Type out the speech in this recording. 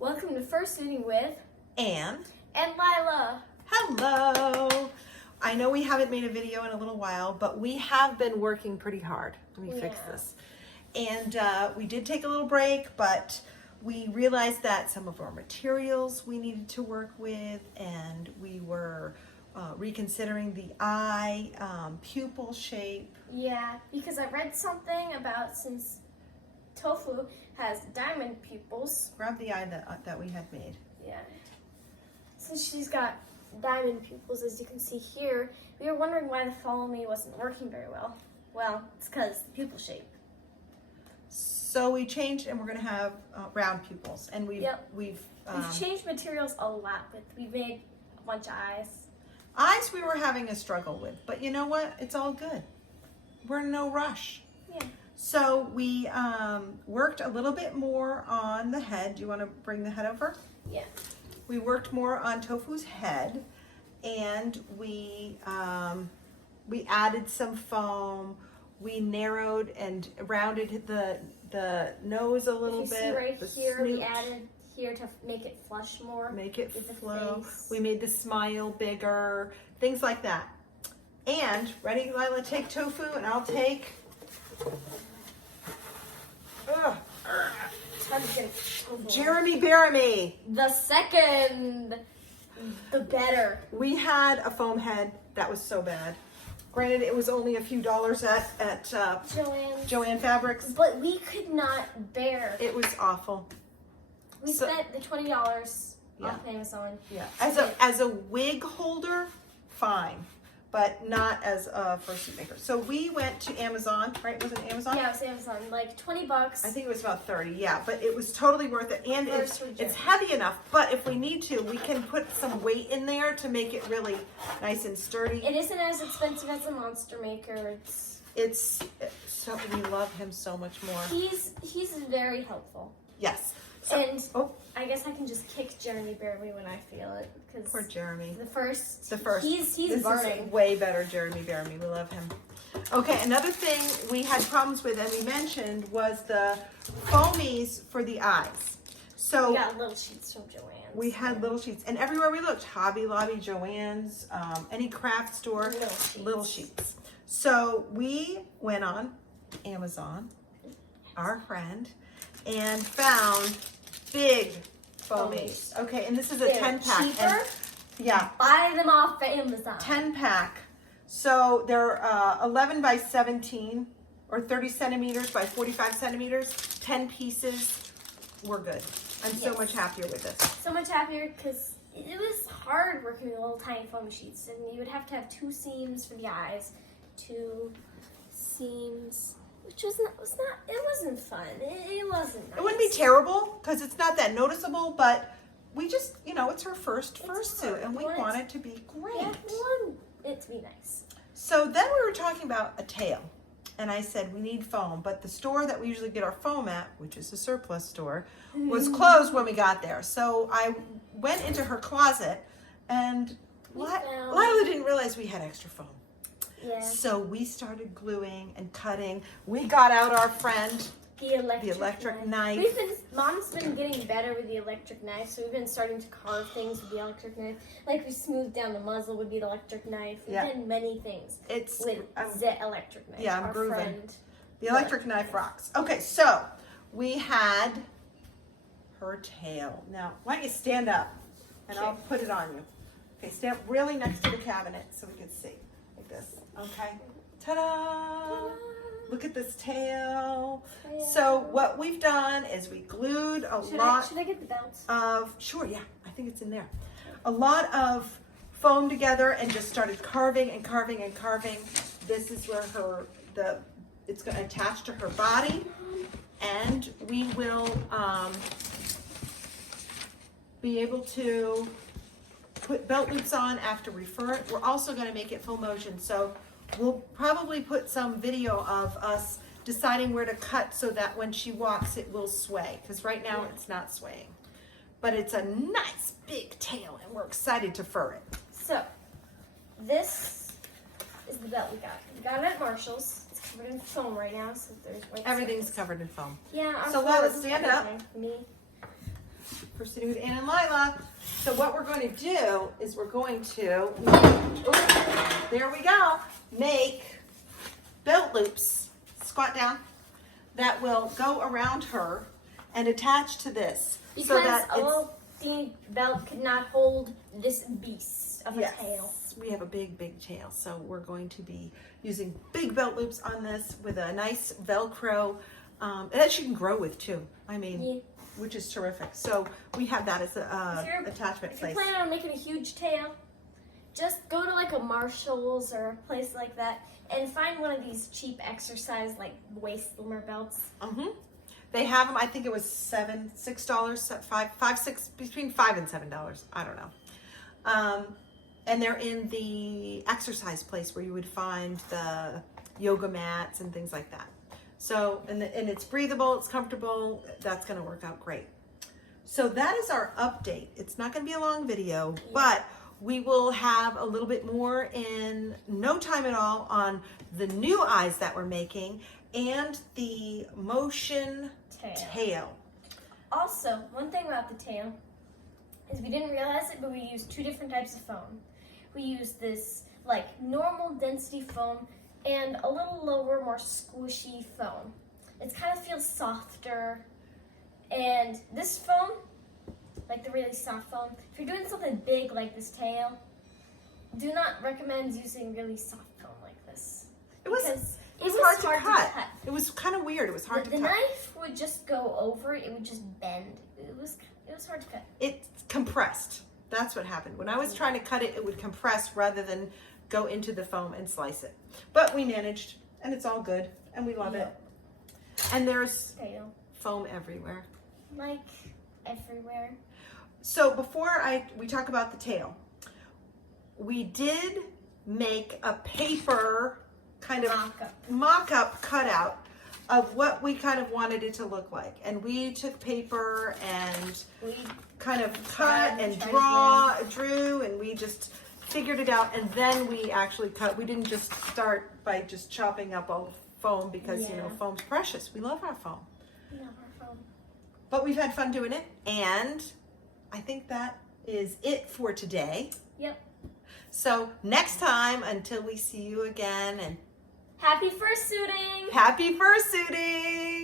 Welcome to Fursuiting with Anne and Lila. Hello. I know we haven't made a video in a little while, but we have been working pretty hard. Let me fix this. And we did take a little break, but we realized that some of our materials we needed to work with, and we were reconsidering the eye pupil shape. Yeah, because I read something about since tofu has diamond pupils. Grab the eye that we had made. Yeah. Since she's got diamond pupils, as you can see here, we were wondering why the follow me wasn't working very well. Well, it's because the pupil shape. So we changed, and we're going to have round pupils, and we've changed materials a lot, but we made a bunch of eyes. Eyes we were having a struggle with, but you know what? It's all good. We're in no rush. Yeah. So we worked a little bit more on the head. Do you want to bring the head over? Yeah. We worked more on Tofu's head, and we added some foam. We narrowed and rounded the nose a little bit. See right here, snoot. we added here to make it flush more. Make it with flow. the face. We made the smile bigger, things like that. And, ready, Lila? Take Tofu, and I'll take... It's hard to get it. Jeremy Baramy. The second, the better. We had a foam head that was so bad. Granted, it was only a few dollars at Joann Fabrics. But we could not bear. It was awful. We spent the $20 off Amazon. Yeah. As a wig holder, fine, but not as a fursuit maker. So we went to Amazon, right? Was it Amazon? Yeah, it was Amazon. Like $20. I think it was about 30. Yeah, but it was totally worth it, and it's heavy enough. But if we need to, we can put some weight in there to make it really nice and sturdy. It isn't as expensive as a Monster Maker. It's so we love him so much more. He's very helpful. Yes. So, and I guess I can just kick Jeremy Baramy when I feel it. Cause poor Jeremy. The first. He's burning. Is way better, Jeremy Baramy. We love him. Okay, another thing we had problems with and we mentioned was the foamies for the eyes. So we got little sheets from Joann's. We had little sheets, and everywhere we looked, Hobby Lobby, Joann's, any craft store, little sheets. So we went on Amazon, our friend, and found big foamies. Okay, and this is a 10-pack. Cheaper? Yeah. Buy them off Amazon. 10-pack. So they're 11 by 17 or 30 centimeters by 45 centimeters. 10 pieces. We're good. I'm so much happier with this. So much happier because it was hard working with little tiny foam sheets, and you would have to have 2 seams for the eyes, 2 seams. Which it wasn't fun. It wasn't nice. It wouldn't be terrible because it's not that noticeable, but we just, it's her first fursuit, and we want it to be great. Yeah, we want it to be nice. So then we were talking about a tail, and I said we need foam, but the store that we usually get our foam at, which is a surplus store, was closed when we got there. So I went into her closet, and Lila didn't realize we had extra foam. Yeah. So we started gluing and cutting. We got out our friend, the electric knife. Mom's been getting better with the electric knife, so we've been starting to carve things with the electric knife. Like we smoothed down the muzzle with the electric knife. We've done many things with the electric knife. Yeah, I'm grooving. Friend, the electric knife rocks. Okay, so we had her tail. Now, why don't you stand up, and I'll put it on you. Okay, stand up really next to the cabinet so we can see. Like this. Okay. Ta-da! Look at this tail. So what we've done is we glued should I get the belt? Sure, yeah, I think it's in there. A lot of foam together and just started carving and carving and carving. This is where it's going to attach to her body, and we will be able to put belt loops on after we fur it. We're also going to make it full motion, so we'll probably put some video of us deciding where to cut so that when she walks it will sway, because right now it's not swaying. But it's a nice big tail, and we're excited to fur it. So this is the belt we got. We got it at Marshall's. It's covered in foam right now, so there's white. Everything's covered in foam. Yeah. So Lila, stand up. Me. Fursuit and Lila. So what we're going to do is we're going to, there we go, make belt loops, squat down, that will go around her and attach to this. Because so that the belt could not hold this beast of a tail. We have a big tail, so we're going to be using big belt loops on this with a nice Velcro, and that she can grow with too. I mean, which is terrific. So we have that as a attachment place. If you're planning on making a huge tail, just go to like a Marshall's or a place like that and find one of these cheap exercise like waist slimmer belts. They have them. I think it was $6, between $5 and $7. I don't know. And they're in the exercise place where you would find the yoga mats and things like that. So, and it's breathable, it's comfortable. That's going to work out great. So that is our update. It's not going to be a long video, but we will have a little bit more in no time at all on the new eyes that we're making and the motion tail. Also, one thing about the tail is we didn't realize it, but we used 2 different types of foam. We used this like normal density foam and a little lower, more squishy foam. It kind of feels softer. And this foam, like the really soft foam, if you're doing something big like this tail, do not recommend using really soft foam like this. It was hard to cut. It was kind of weird. It was hard to cut. The knife would just go over. It would just bend. It was hard to cut. It compressed. That's what happened. When I was trying to cut it, it would compress rather than go into the foam and slice it. But we managed, and it's all good, and we love it. And there's foam everywhere. Like everywhere. So before we talk about the tail, we did make a paper kind of mock-up cutout of what we kind of wanted it to look like. And we took paper and we kind of cut and drew, and we just figured it out. And then we actually cut. We didn't just start by just chopping up all the foam because, you know, foam's precious. We love our foam. We love our foam. But we've had fun doing it. And I think that is it for today. Yep. So next time, until we see you again, and happy fursuiting! Happy fursuiting!